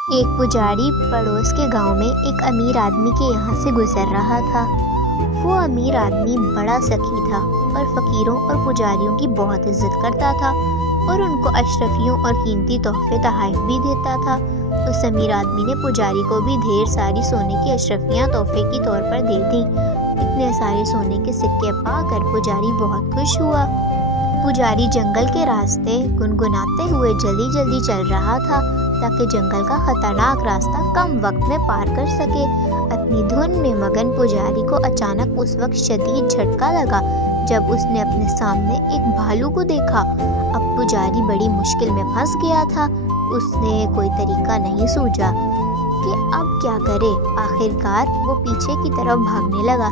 ایک पुजारी पड़ोस के गांव में एक अमीर आदमी के यहाँ से गुजर रहा था। वो अमीर आदमी बड़ा सखी था और फकीरों और पुजारियों की बहुत इज्जत करता था और उनको अशरफियों और कीमती तोहफे तोहफे भी देता था। उस अमीर आदमी ने पुजारी को भी ढेर सारी सोने की अशरफियाँ तोहफे के तौर पर दे दी। इतने सारे सोने के सिक्के पाकर पुजारी बहुत खुश हुआ। पुजारी जंगल के रास्ते गुनगुनाते हुए जल्दी जल्दी चल रहा था ताकि जंगल का खतरनाक रास्ता कम वक्त में पार कर सके। अपनी धुन में मगन पुजारी को अचानक उस वक्त शदीद झटका लगा जब उसने अपने सामने एक भालू को देखा। अब पुजारी बड़ी मुश्किल में फंस गया था। उसने कोई तरीका नहीं सूझा कि अब क्या करे। आखिरकार वो पीछे की तरफ भागने लगा।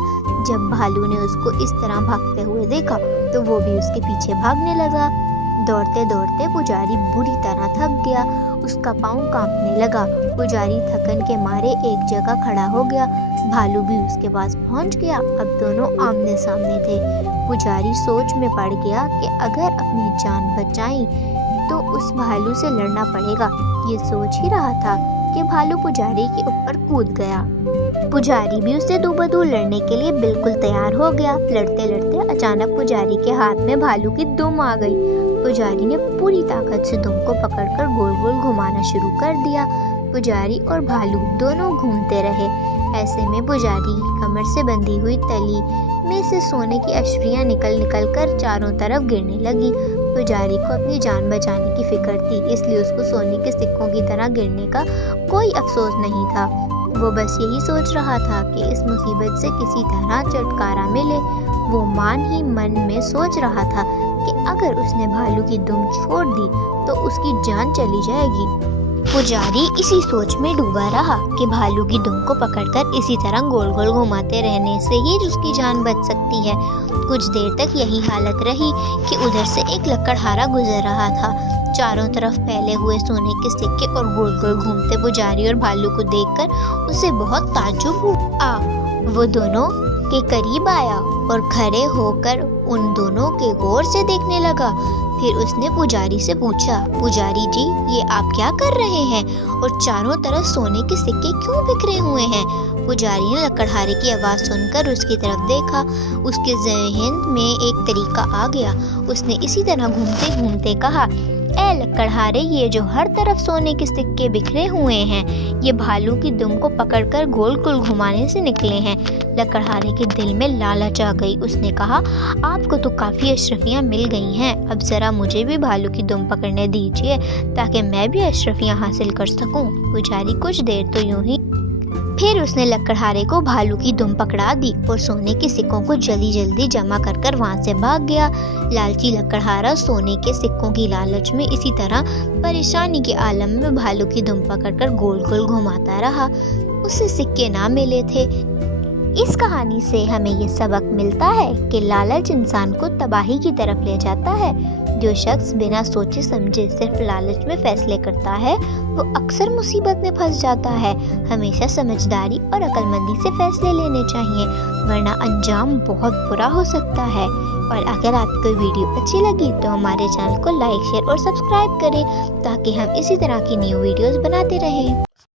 जब भालू ने उसको इस तरह भागते हुए देखा तो वो भी उसके पीछे भागने लगा। दौड़ते दौड़ते पुजारी बुरी तरह थक गया। उसका पाँव कांपने लगा। पुजारी थकन के मारे एक जगह खड़ा हो गया। भालू भी उसके पास पहुंच गया। अब दोनों आमने सामने थे। पुजारी सोच में पड़ गया कि अगर अपनी जान बचाई तो उस भालू से लड़ना पड़ेगा। ये सोच ही रहा था कि भालू पुजारी के ऊपर कूद गया। पुजारी भी उससे दो लड़ने के लिए बिल्कुल तैयार हो गया। लड़ते लड़ते अचानक पुजारी के हाथ में भालू की दुम आ गई। पुजारी ने पूरी ताकत से दुम को पकड़कर गोल गोल घुमाना शुरू कर दिया। पुजारी और भालू दोनों घूमते रहे। ऐसे में पुजारी की कमर से बंधी हुई तली में से सोने की अशरियाँ निकल कर चारों तरफ गिरने लगी। पुजारी को अपनी जान बचाने की फिक्र थी, इसलिए उसको सोने के सिक्कों की तरह गिरने का कोई अफसोस नहीं था। वो बस यही सोच रहा था कि इस मुसीबत से किसी तरह छुटकारा मिले। वो मन ही मन में सोच रहा था कि अगर उसने भालू की दुम छोड़ दी तो उसकी जान चली जाएगी। पुजारी इसी सोच में डूबा रहा कि भालू की दुम को पकड़कर इसी तरह गोल गोल घुमाते रहने से ही उसकी जान बच सकती है। कुछ देर तक यही हालत रही कि उधर से एक लकड़हारा गुजर रहा था। चारों तरफ फैले हुए सोने के सिक्के और गोल गोल घूमते पुजारी और भालू को देखकर उसे बहुत ताज्जुब हुआ। वो दोनों के करीब आया और खड़े होकर उन दोनों के गौर से देखने लगा। फिर उसने पुजारी से पूछा, पुजारी जी, ये आप क्या कर रहे हैं और चारों तरफ सोने के सिक्के क्यों बिखरे हुए हैं? पुजारी ने लकड़हारे की आवाज़ सुनकर उसकी तरफ देखा। उसके ज़हन में एक तरीका आ गया। उसने इसी तरह घूमते घूमते कहा, ए लकड़हारे, ये जो हर तरफ सोने के सिक्के बिखरे हुए हैं, ये भालू की दुम को पकड़कर गोल गोल घुमाने से निकले हैं। लकड़हारे के दिल में लालच आ गई। उसने कहा, आपको तो काफ़ी अशरफियाँ मिल गई हैं, अब ज़रा मुझे भी भालू की दुम पकड़ने दीजिए ताकि मैं भी अशरफियाँ हासिल कर सकूं। पुजारी कुछ देर तो यूं ही। फिर उसने लकड़हारे को भालू की दुम पकड़ा दी और सोने के सिक्कों को जल्दी जल्दी जमा कर वहाँ से भाग गया। लालची लकड़हारा सोने के सिक्कों की लालच में इसी तरह परेशानी के आलम में भालू की दुम पकड़कर गोल गोल घुमाता रहा। उसे सिक्के ना मिले थे। इस कहानी से हमें ये सबक मिलता है कि लालच इंसान को तबाही की तरफ ले जाता है। जो शख्स बिना सोचे समझे सिर्फ लालच में फैसले करता है वो अक्सर मुसीबत में फंस जाता है। हमेशा समझदारी और अक्लमंदी से फैसले लेने चाहिए, वरना अंजाम बहुत बुरा हो सकता है। और अगर आपको वीडियो अच्छी लगी तो हमारे चैनल को लाइक, शेयर और सब्सक्राइब करें ताकि हम इसी तरह की न्यू वीडियोस बनाते रहें।